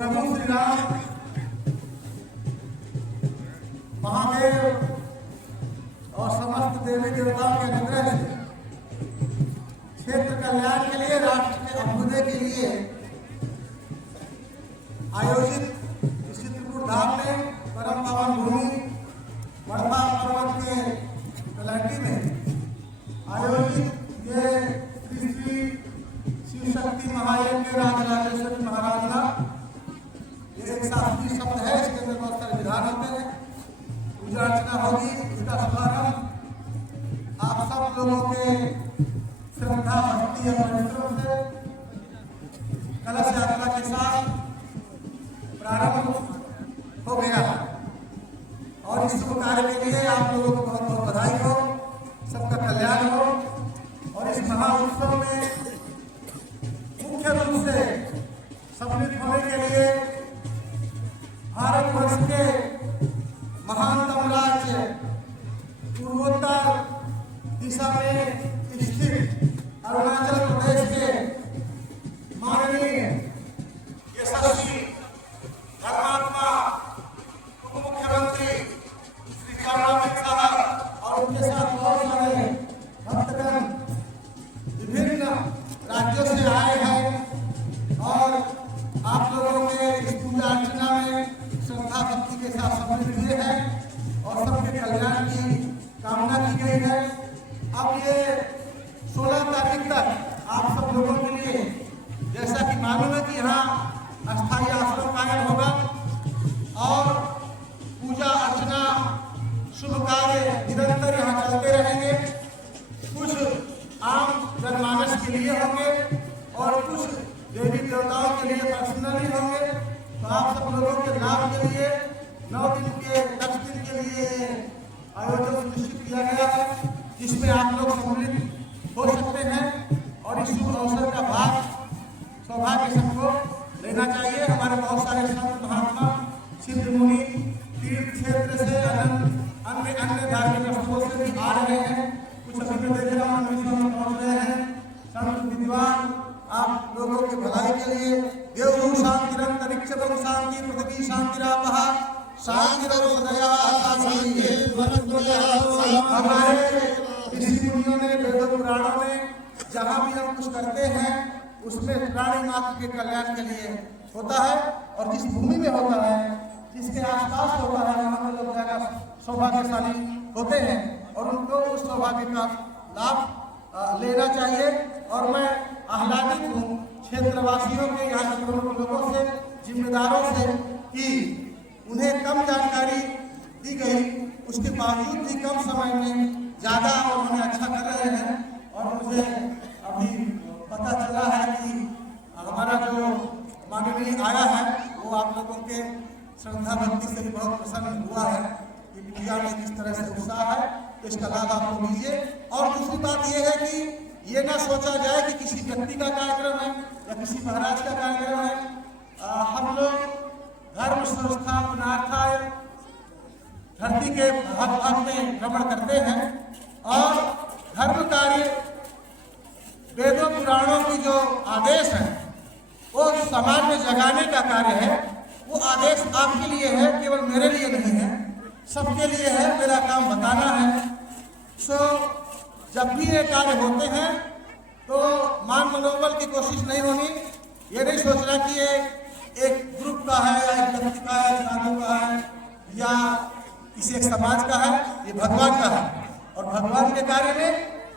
प्रभु श्री राम महादेव और समस्त देवी देवताओं के अनुग्रह से क्षेत्र कल्याण के लिए, राष्ट्र के अभ्युदय के लिए आयोजित इस चित्रकूट धाम में परम पावन भूमि मड़वा पर्वत के तलहटी में आयोजित ये श्री शिव शक्ति महायज्ञ राजराजेश्वरी महाराज का ये एक शास्त्रीय शब्द है। इसके अंदर बहुत सारे विधान होते हैं, पूजा अर्चना होगी। इसका शुभारंभ आप सब लोगों के श्रद्धा भक्ति और परिश्रम से कलश यात्रा के साथ प्रारंभ हो गया है और इस शुभ कार्य के लिए आप लोगों को बहुत बहुत बधाई हो, सबका कल्याण हो। और इस महा उत्सव में मुख्य रूप से सम्मिलित होने के लिए भारतवर्ष के महानतम राज्य पूर्वोत्तर दिशा में स्थित अरुणाचल प्रदेश के माननीय यशस्वी धर्मात्मा उप मुख्यमंत्री श्री कमलनाथ साहब और उनके साथ बहुत सारे भक्तगण विभिन्न राज्यों से आए हैं और आप लोगों के इस पूजा अर्चना में श्रद्धा भक्ति के साथ सम्मिलित हुए हैं और सबके कल्याण की कामना की गई है। अब ये 16 तारीख तक आप सब लोगों के लिए जैसा कि मालूम है कि यहाँ अस्थायी आश्रम कायम होगा और पूजा अर्चना शुभ कार्य निरंतर यहाँ चलते रहेंगे। कुछ आम जनमानस के लिए होंगे और कुछ देवी देवताओं के लिए पर्सनली होंगे। तो आप सब लोगों के लाभ के लिए 9 दिन के 10 दिन के लिए आयोजन सुनिश्चित किया गया है, जिसमें आप लोग सम्मिलित हो सकते हैं और इस शुभ अवसर का भाग सौभाग्य सबको लेना चाहिए। हमारे बहुत सारे संत महात्मा सिद्ध मुनि तीर्थ क्षेत्र से अन्य धार्मिक स्थलों से भी आ रहे हैं। कुछ अभी मैं देख रहा हूँ पहुंच रहे हैं संत विद्वान आप लोगों के भलाई के लिए। देव शांतिरंतरिक्ष शांति पृथ्वी शांतिरापः शांतिरवसदया हमारे ऋषि मुनियों ने वेदों पुराणों में जहाँ भी हम कुछ करते हैं उसमें प्राणी मात्र के कल्याण के लिए होता है और जिस भूमि में होता है, जिसके आसपास होता है, वहाँ लोग ज्यादा सौभाग्यशाली होते हैं और उनको उस सौभाग्य का लाभ लेना चाहिए। और मैं आह्लादित हूँ क्षेत्रवासियों के, यहाँ के लोगों से, जिम्मेदारों से कि उन्हें कम जानकारी दी गई, उसके बावजूद भी कम समय में ज़्यादा उन्होंने अच्छा कर रहे हैं। और मुझे अभी पता चला है कि हमारा जो माननीय आया है वो आप लोगों के श्रद्धा भक्ति से भी बहुत प्रसन्न हुआ है कि पूजा में किस तरह से उत्साह है। तो इसका लाभ आप लोग लीजिए। और दूसरी बात यह है कि ये ना सोचा जाए कि किसी व्यक्ति का कार्यक्रम है या किसी महाराज का कार्यक्रम है। हम लोग धर्म संस्था पुनार्थाय धरती के भाग भाग में भ्रमण करते हैं और धर्म कार्य वेदों पुराणों की जो आदेश है वो समाज में जगाने का कार्य है। वो आदेश आपके लिए है, केवल मेरे लिए नहीं है, सबके लिए है। मेरा काम बताना है। सो जब भी ये कार्य होते हैं तो मान मनोबल की कोशिश नहीं होनी। ये नहीं सोचना कि ये एक ग्रुप का है या एक व्यक्ति का है, साधु का है या किसी एक समाज का है। ये भगवान का है और भगवान के कार्य में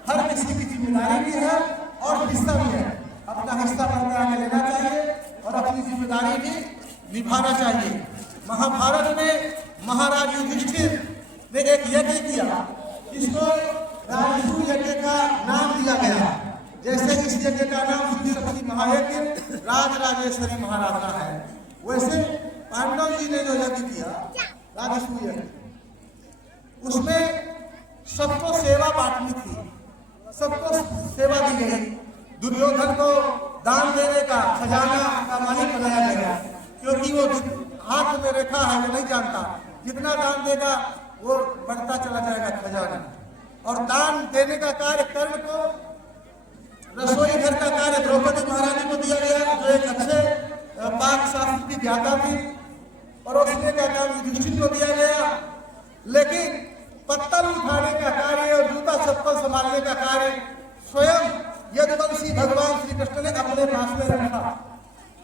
हर किसी की जिम्मेदारी भी है और हिस्सा भी है। अपना हिस्सा बनकर आगे लेना चाहिए और अपनी जिम्मेदारी भी निभाना चाहिए। महाभारत में महाराज युधिष्ठिर ने एक यज्ञ किया जिसको राजसूय यज्ञ का नाम दिया गया। जैसे इस यज्ञ का नाम शिव शक्ति महायज्ञ राजराजेश्वरी महाराजा है, वैसे पांडव जी ने जो यज्ञ किया राजसूय यज्ञ, उसमें सबको सेवा बांटनी थी। सबको सेवा दी गई। दुर्योधन को दान देने का खजाना का मालिक बनाया गया, क्योंकि वो हाथ में रेखा है, वो नहीं जानता, जितना दान देगा वो बढ़ता चला जाएगा खजाना। और दान देने का कार्य कर्ण को, रसोई घर का कार्य द्रौपदी महारानी को दिया गया, जो एक अच्छे पाक शास्त्र की ज्ञाता थी, और उसने का काम युधिष्ठिर को दिया गया। लेकिन पत्तल उठाने का कार्य और जूता चप्पल संभालने का कार्य स्वयं यदुवंशी भगवान श्री कृष्ण ने अपने पास में रखा।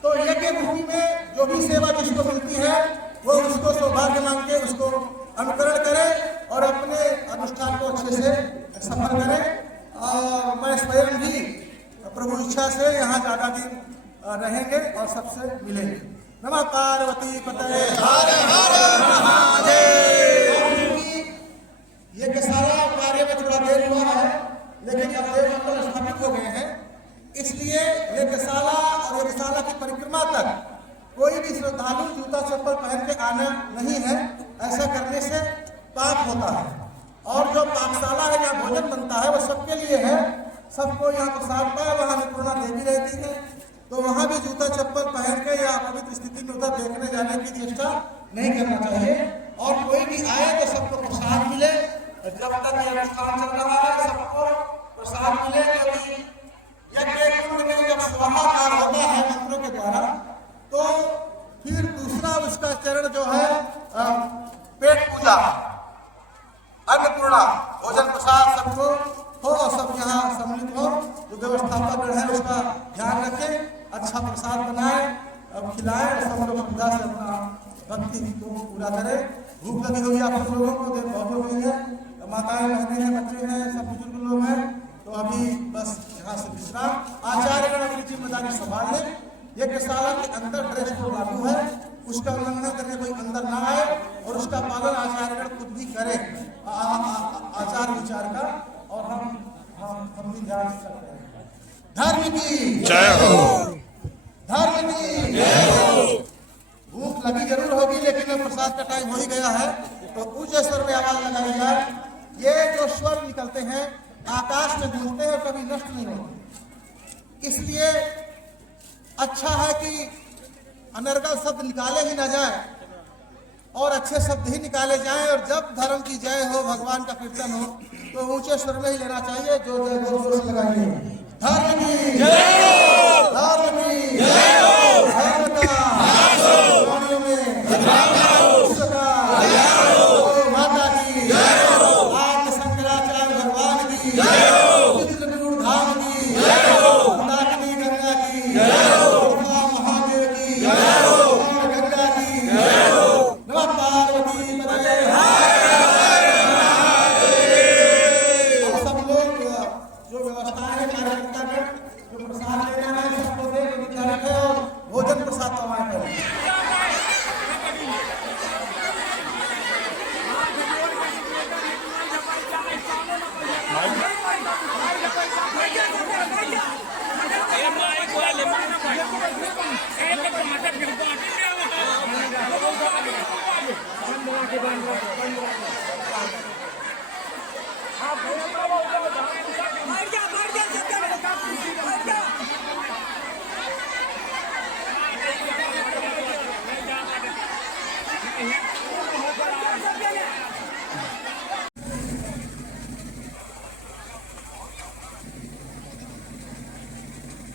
तो यज्ञ भूमि में जो भी सेवा जिसको मिलती है वो उसको सौभाग्य मान के उसको अनुकरण करे और अपने अनुष्ठान को अच्छे से सफल करे। और मैं स्वयं भी प्रभु इच्छा से यहाँ ज्यादा दिन रहेंगे और सबसे मिलेंगे। नमः पार्वती पतये हर हर महादेव। ये सारा कार्य में थोड़ा देर हुआ है, लेकिन अब देव स्थापित हो गए हैं, इसलिए यज्ञशाला और यज्ञशाला की परिक्रमा तक कोई भी श्रद्धालु जूता चप्पल पहन के आना नहीं है। ऐसा करने से पाप होता है। और जो पाकशाला है, जहाँ भोजन बनता है, वो सबके लिए है, सबको यहाँ प्रसाद पाए। वहाँ अन्नपूर्णा देवी रहती है, तो वहाँ भी जूता चप्पल पहन के या पवित्र स्थिति में उधर देखने जाने की चेष्टा नहीं करना चाहिए। और कोई भी आए तो सबको प्रसाद मिले। जब तक यह अनुष्ठान चल रहा है सबको प्रसाद मिले, क्योंकि यज्ञ कुंड में जब स्वाहाकार होता है मंत्रों के द्वारा, तो फिर दूसरा उसका चरण जो है पेट पूजा, अन्नपूर्णा, भोजन प्रसाद सबको हो और सब यहाँ सम्मिलित हो। जो व्यवस्थापक है उसका ध्यान रखे, अच्छा प्रसाद बनाए, अब खिलाए और सब लोग सुविधा से अपना भक्ति को पूरा करे। भूख लगी हुई आप सब लोगों को, देर बहुत हो गई है, माताएं बहनें हैं, बच्चे हैं, सब बुजुर्ग लोग हैं, तो अभी बस यहाँ से विश्राम। आचार्यगण अपनी जिम्मेदारी संभाल लें। यज्ञशाला के अंदर ड्रेस कोड लागू है, उसका उल्लंघन करके कोई अंदर ना आए और उसका पालन आचार्यगण खुद भी करे आचार विचार का। और हम भी ध्यान करते हैं। धर्म की जय हो, धर्म की जय हो। भूख लगी जरूर होगी, लेकिन अब प्रसाद का टाइम हो ही गया है, तो ऊंचे स्वर में आवाज लगाई जाए। ये जो स्वर निकलते हैं आकाश में गूंजते हैं, कभी नष्ट नहीं होते। इसलिए अच्छा है कि अनर्गल शब्द निकाले ही ना जाए और अच्छे शब्द ही निकाले जाएं। और जब धर्म की जय हो, भगवान का कीर्तन हो, तो ऊंचे स्वर में ही लेना चाहिए। जो जय जोर से लगाइए। धर्म की जय हो, धर्म की जय हो, धर्म का नाश हो, वाणियों में विश्राम हो, विश्व का कल्याण हो, माता की जय हो, आद्य शंकराचार्य भगवान की जय हो, चित्रकूट धाम की जय हो, मंदाकिनी गंगा की जय हो, महादेव की जय हो, गंगा की जय हो। नमः पार्वती पतये हर हर महादेव। अब सब लोग जो व्यवस्थाएं